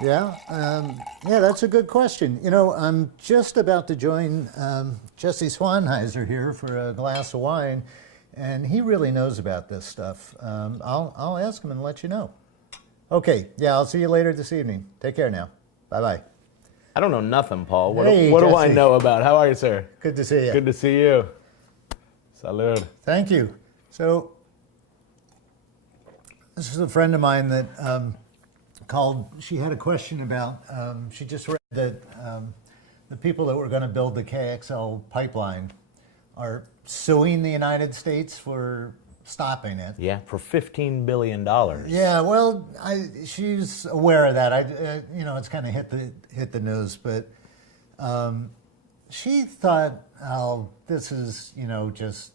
Yeah, that's a good question. You know, I'm just about to join Jesse Swanhuyser here for a glass of wine, and he really knows about this stuff. I'll ask him and let you know. Okay, yeah, I'll see you later this evening. Take care now. Bye-bye. I don't know nothing, Paul. What, Hey, what do I Jesse. know about? How are you, sir? Good to see you. Good to see you. Salud. Thank you. So, this is a friend of mine that called. She had a question about, she just read that the people that were going to build the KXL pipeline are suing the United States for stopping it. Yeah, for $15 billion. Yeah, well, she's aware of that. You know, it's kind of hit the news, but she thought, oh, this is, you know, just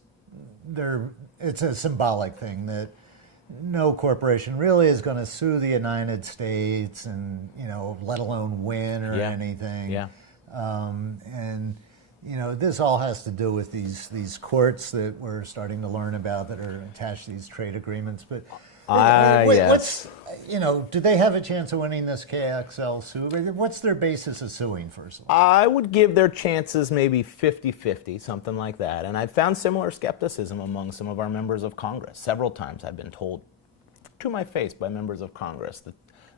it's a symbolic thing that no corporation really is going to sue the United States, and you know, let alone win or anything. Yeah. And you know, this all has to do with these courts that we're starting to learn about that are attached to these trade agreements. But what's, you know, do they have a chance of winning this KXL suit? What's their basis of suing, first of all? I would give their chances maybe 50-50, something like that. And I've found similar skepticism among some of our members of Congress. Several times I've been told to my face by members of Congress that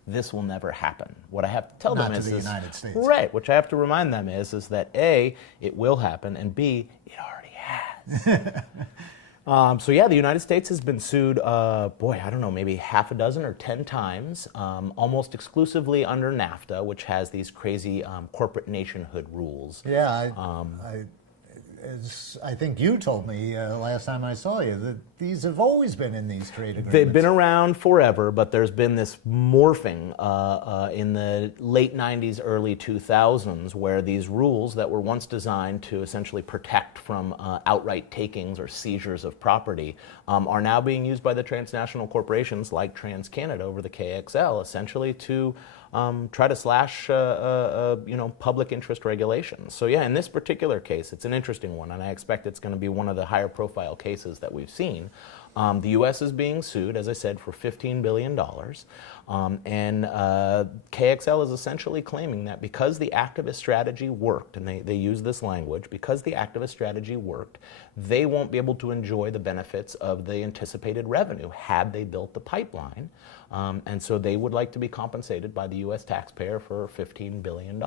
this will never happen. What I have to tell them is, the United States. Right, which I have to remind them is that A, it will happen, and B, it already has. So yeah, the United States has been sued, boy, I don't know, maybe half a dozen or 10 times, almost exclusively under NAFTA, which has these crazy corporate nationhood rules. Yeah, I think you told me last time I saw you that these have always been in these trade agreements. They've been around forever, but there's been this morphing in the late 90s, early 2000s, where these rules that were once designed to essentially protect from outright takings or seizures of property are now being used by the transnational corporations like TransCanada over the KXL, essentially to try to slash you know, public interest regulations. So yeah, in this particular case, it's an interesting one, and I expect it's going to be one of the higher profile cases that we've seen. The U.S. is being sued, as I said, for $15 billion, and KXL is essentially claiming that because the activist strategy worked, and they use this language, because the activist strategy worked, they won't be able to enjoy the benefits of the anticipated revenue had they built the pipeline. And so they would like to be compensated by the U.S. taxpayer for $15 billion.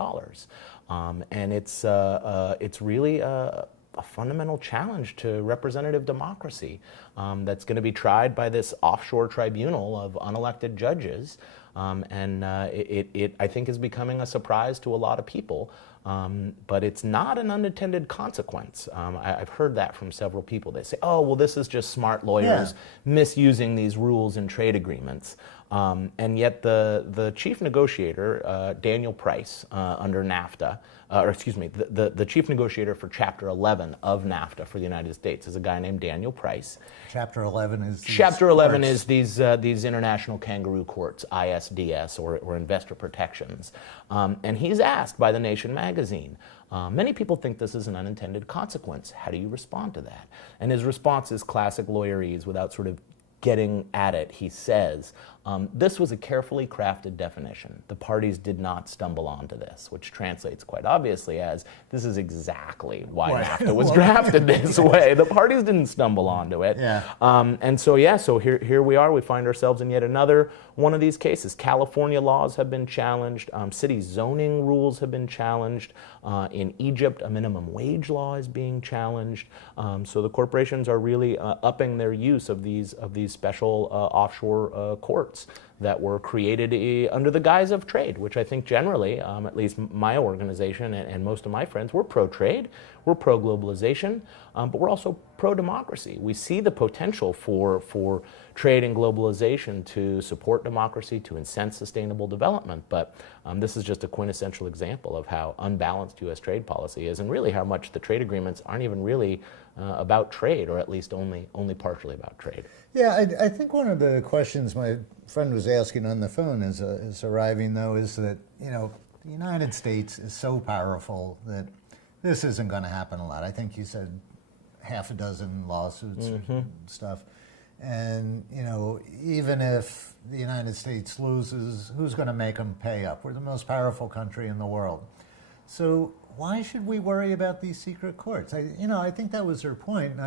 And it's really a fundamental challenge to representative democracy that's going to be tried by this offshore tribunal of unelected judges. And it, I think, is becoming a surprise to a lot of people. But it's not an unintended consequence. I've heard that from several people. They say, oh, well, this is just smart lawyers misusing these rules in trade agreements. And yet the chief negotiator, Daniel Price, under NAFTA, or excuse me, the chief negotiator for Chapter 11 of NAFTA for the United States is a guy named Daniel Price. Chapter 11 is these international kangaroo courts, ISDS, or investor protections. And he's asked by The Nation magazine, many people think this is an unintended consequence. How do you respond to that? And his response is classic lawyerese without sort of getting at it. He says, this was a carefully crafted definition. The parties did not stumble onto this, which translates quite obviously as this is exactly why NAFTA was drafted this way. The parties didn't stumble onto it. Yeah. And so, yeah, so here we are. We find ourselves in yet another one of these cases. California laws have been challenged. City zoning rules have been challenged. In Egypt, a minimum wage law is being challenged. So the corporations are really upping their use of these special offshore courts that were created under the guise of trade, which I think generally, at least my organization and most of my friends, we're pro-trade, we're pro-globalization, but we're also pro-democracy. We see the potential for trade and globalization to support democracy, to incent sustainable development, but this is just a quintessential example of how unbalanced U.S. trade policy is, and really how much the trade agreements aren't even really about trade, or at least only partially about trade. Yeah, I think one of the questions my friend was asking on the phone is arriving, though, is that, you know, the United States is so powerful that this isn't going to happen a lot. I think you said half a dozen lawsuits and stuff. And, you know, even if the United States loses, who's going to make them pay up? We're the most powerful country in the world. So why should we worry about these secret courts? I think that was her point.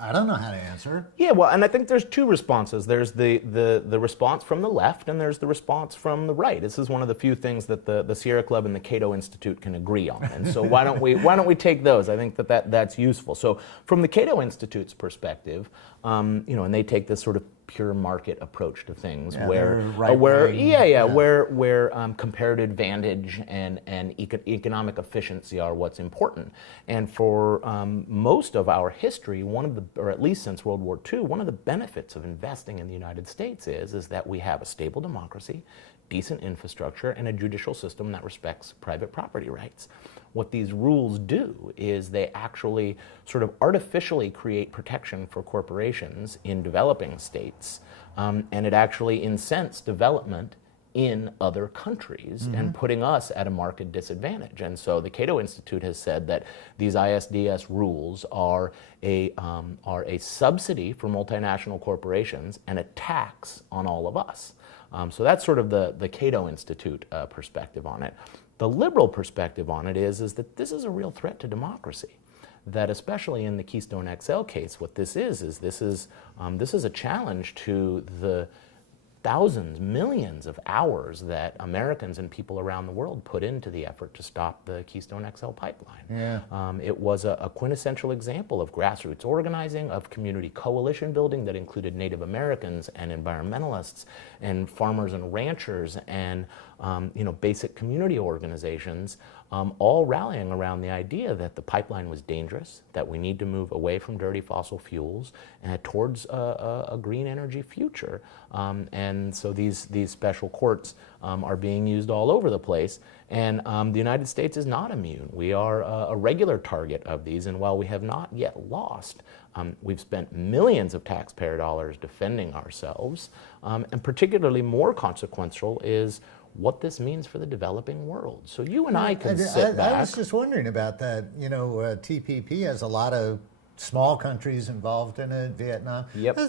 I don't know how to answer. Yeah, well, and I think there's two responses. There's the response from the left, and there's the response from the right. This is one of the few things that the Sierra Club and the Cato Institute can agree on. And so why don't we take those? I think that's useful. So from the Cato Institute's perspective, and they take this sort of pure market approach to things, where comparative advantage and economic efficiency are what's important. And for most of our history, or at least since World War II, one of the benefits of investing in the United States is that we have a stable democracy, decent infrastructure, and a judicial system that respects private property rights. What these rules do is they actually sort of artificially create protection for corporations in developing states, and it actually incents development in other countries and putting us at a market disadvantage. And so the Cato Institute has said that these ISDS rules are a subsidy for multinational corporations and a tax on all of us. So that's sort of the Cato Institute perspective on it. The liberal perspective on it is that this is a real threat to democracy. That especially in the Keystone XL case, what this is a challenge to the thousands, millions of hours that Americans and people around the world put into the effort to stop the Keystone XL pipeline. Yeah. It was a quintessential example of grassroots organizing, of community coalition building that included Native Americans and environmentalists and farmers and ranchers and basic community organizations, all rallying around the idea that the pipeline was dangerous, that we need to move away from dirty fossil fuels and towards a green energy future. And so these special courts are being used all over the place. And the United States is not immune. We are a regular target of these, and while we have not yet lost, we've spent millions of taxpayer dollars defending ourselves. And particularly more consequential is what this means for the developing world. So you and I can sit back. I was just wondering about that. TPP has a lot of small countries involved in it, Vietnam. Yep.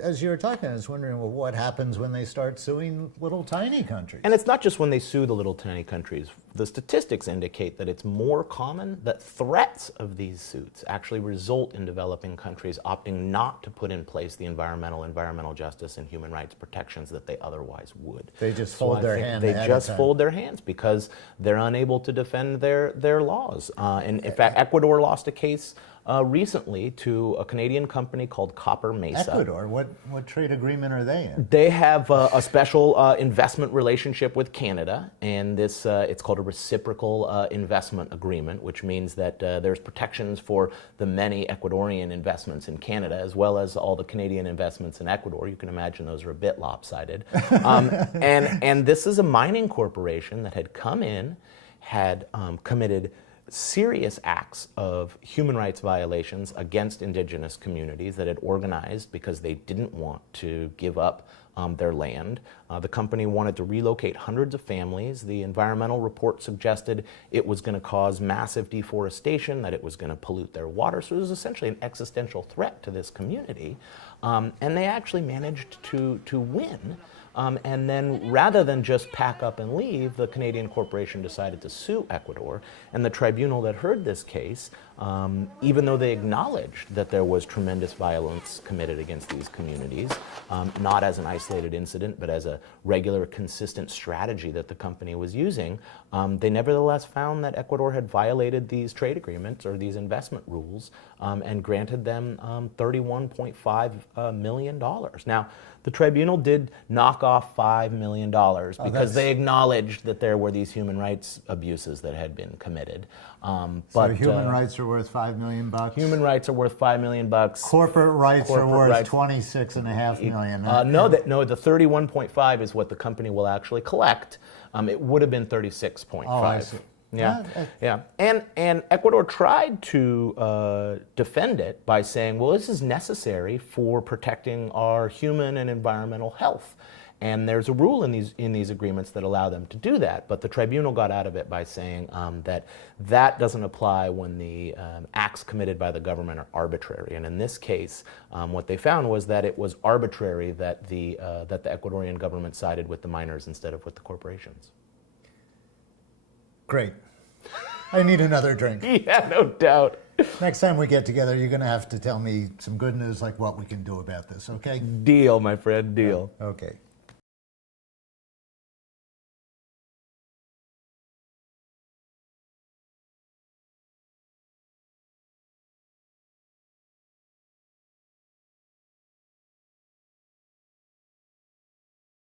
As you were talking, I was wondering, well, what happens when they start suing little tiny countries? And it's not just when they sue the little tiny countries. The statistics indicate that it's more common that threats of these suits actually result in developing countries opting not to put in place the environmental justice and human rights protections that they otherwise would. They just fold their hands. They just fold their hands because they're unable to defend their laws. And in fact, Ecuador lost a case recently to a Canadian company called Copper Mesa. Ecuador, what trade agreement are they in? They have a special investment relationship with Canada, and this it's called a reciprocal investment agreement, which means that there's protections for the many Ecuadorian investments in Canada, as well as all the Canadian investments in Ecuador. You can imagine those are a bit lopsided. And this is a mining corporation that had come in, had committed serious acts of human rights violations against indigenous communities that had organized because they didn't want to give up their land. The company wanted to relocate hundreds of families. The environmental report suggested it was going to cause massive deforestation, that it was going to pollute their water. So it was essentially an existential threat to this community. And they actually managed to win. And then rather than just pack up and leave, the Canadian corporation decided to sue Ecuador. And the tribunal that heard this case, even though they acknowledged that there was tremendous violence committed against these communities, not as an isolated incident, but as a regular, consistent strategy that the company was using, they nevertheless found that Ecuador had violated these trade agreements or these investment rules and granted them $31.5 million. Now, the tribunal did knock off $5 million because they acknowledged that there were these human rights abuses that had been committed. So human rights are worth $5 million? Human rights are worth $5 million. Corporate rights are worth $26.5 million. No, the 31.5 is what the company will actually collect. It would have been 36.5. Oh, I see. Yeah. And Ecuador tried to defend it by saying, well, this is necessary for protecting our human and environmental health. And there's a rule in these agreements that allow them to do that, but the tribunal got out of it by saying that doesn't apply when the acts committed by the government are arbitrary. And in this case, what they found was that it was arbitrary that the Ecuadorian government sided with the miners instead of with the corporations. Great. I need another drink. Yeah, no doubt. Next time we get together, you're going to have to tell me some good news, like what we can do about this, okay? Deal, my friend, deal. Okay.